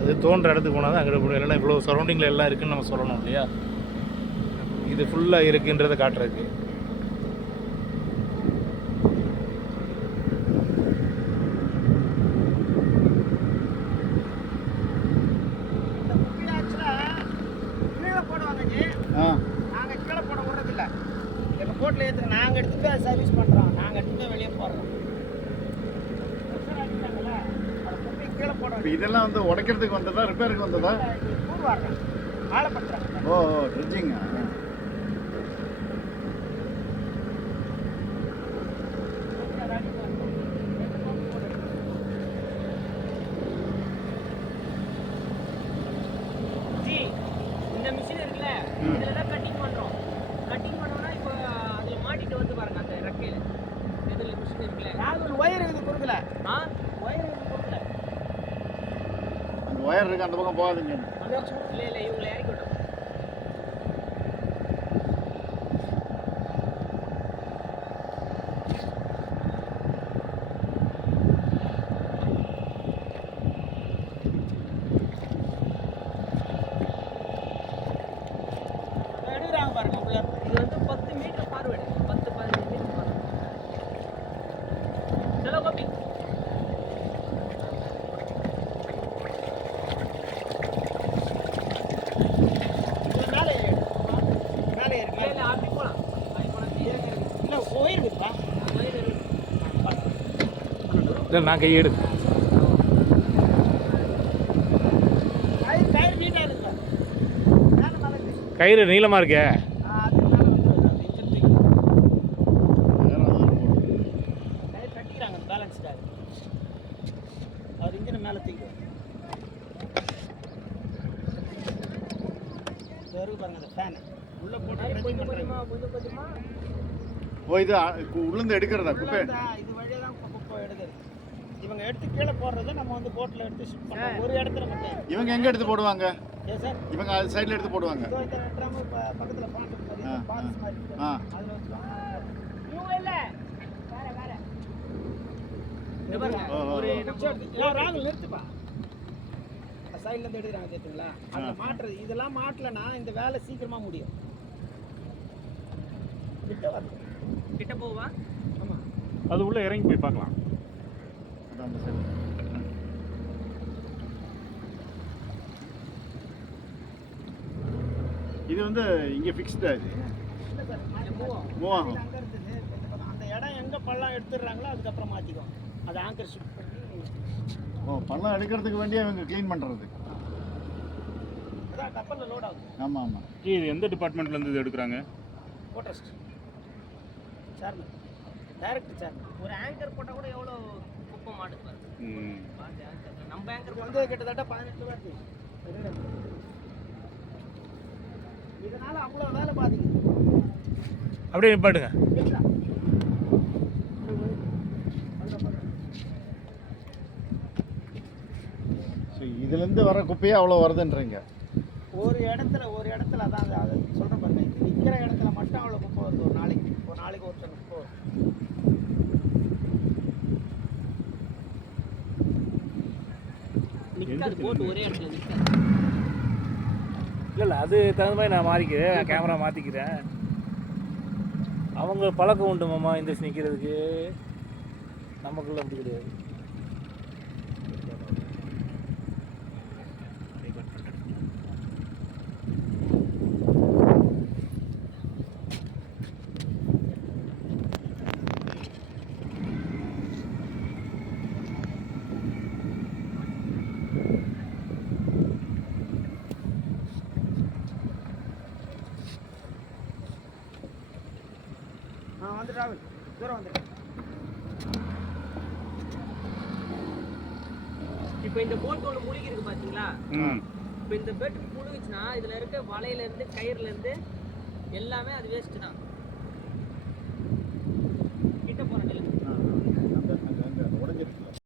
அது தோன்ற இடத்துக்கு போனால் தான் அங்கே இல்லைன்னா இவ்வளோ சரௌண்டிங்கில் எல்லாம் இருக்குன்னு நம்ம சொல்லணும் இல்லையா? இது ஃபுல்லாக இருக்குன்றதை காட்டுறதுக்கு. எங்க போட்ல ஏத்துக்கு நாங்க எடுத்துட்டு போய் சர்வீஸ் பண்றோம். நாங்க எடுத்துட்டு போய் வெளியே போடுறோம். கீழே போட இப்போ இதெல்லாம் வந்து உடைக்கிறதுக்கு வந்ததா ரிப்பேருக்கு வந்ததா? கூறுவாங்க ஆழப்படுத்துறாங்க ஓ ஓ ட்ரிட்ஜிங் ஜி இந்த மிஷின் இருக்குல்ல இதுல தான் கட்டிங் பண்றோம் கட்டிங் பண்ணோம்னா இப்போ அதுல மாட்டிட்டு வந்து பாருங்க அந்த ரெக்கையில இதுல மிஷின் இருக்குல்ல ராகுல் ஒயர் இது கொடுக்கல. ஆ? ஒயர் கொடுக்கல. அந்த ஒயர் இருக்கு அந்த பக்கம் போகாதீங்க. இல்ல இல்ல இவங்களை இறக்கி இல்லை நான் கையெடு கயிறு- கயிறு நீட்டா இருக்குப்பா. மேலே, மேலே இருக்கு. கயிறு நீளமாக இருக்கே. அவர் இன்ஜினை மேலே தூக்கிடுவார். பாருங்க அந்த ஃபேனு உள்ள போட்டு ரெடி பண்றாங்க ஓ இது உள்ளேருந்து எடுக்கிறதா குப்பை இது வழியா தான் குப்பை எடுக்கிறது இவங்க எடுத்து கீழே போடுறத நம்ம வந்து போட்ல எடுத்து ஷிஃப்ட் பண்ணுவோம். ஒரு இடத்துல மட்டும். இவங்க எங்க எடுத்து போடுவாங்க? ஏ சார். இவங்க அது சைடில் எடுத்து போடுவாங்க. இதோ இந்த ட்ரம் பக்கத்துல இருக்கு ஆ. அதுல நிறுத்துப்பா. சைடுல இருந்து எடுக்கிறாங்க தெரியுங்களா அதுல மாட்டுறது இதெல்லாம் மாட்டலனா இந்த வேலை சீக்கிரமா முடியும். கிட்ட வரணும் கிட்ட போவா? ஆமா. அது உள்ள இறங்கி போய் பார்க்கலாம். அந்த side. இது வந்து இங்கே ஃபிக்ஸ்டா இது? சார், move ஆகும். ஆகும். அந்த இடம் எங்க பள்ளம் எடுத்துடுறாங்களோ அதுக்கப்புறம் மாத்திக்குவோம். அது ஆங்கர் ஷிஃப்ட் பண்ணி ஓ பள்ளம் எடுக்கிறதுக்கு வேண்டியே இவங்க க்ளீன் பண்ணுறது கப்பல்ல லோட் ஆகுது. ஆமாம் ஆமாம் இது எந்த டிபார்ட்மெண்ட்ல இருந்து இது எடுக்கிறாங்க? போட்டஸ்ட் சேர்மன் டைரக்ட் சேர்மன் ஒரு ஆங்கர் போட்டா கூட எவ்வளோ பாருங்க. நம்ம ஆங்கர் வந்து கிட்டத்தட்ட பதினெட்டு வருது இதனால அவ்வளோ வேலை பாதிக்குது அப்படியே நிப்பாட்டுங்க. இதுலேருந்து வர குப்பையே அவ்வளோ வருதுன்றீங்க. ஒரு இடத்துல ஒரு இடத்துல அதான் அது- சொல்கிறேன் பாருங்க நிற்கிற இடத்துல மட்டும் அவ்வளோ குப்பை வருது. ஒரு நாளைக்கு ஒரு நாளைக்கு ஒரு டன் குப்பை வரும் போட்டு ஒரே இடத்துல நிற்காது இல்லை இல்லை அது தகுந்த மாதிரி நான் மாறிக்கிறேன். கேமரா மாற்றிக்கிறேன் அவங்க பழக்கம் உண்டு மாமா இந்த நிற்கிறதுக்கு நமக்குள்ள அப்படி கிடையாது. ராகுல் தூரம் வந்துடு இப்போ இந்த போட் ஒன்று முழுகி இருக்கு பார்த்தீங்களா ம். இப்போ இந்த பெட் முழுகுச்சுன்னா இதில் இருக்க வலையில இருந்து கயிறுல இருந்து எல்லாமே அது வேஸ்ட்டு தான்.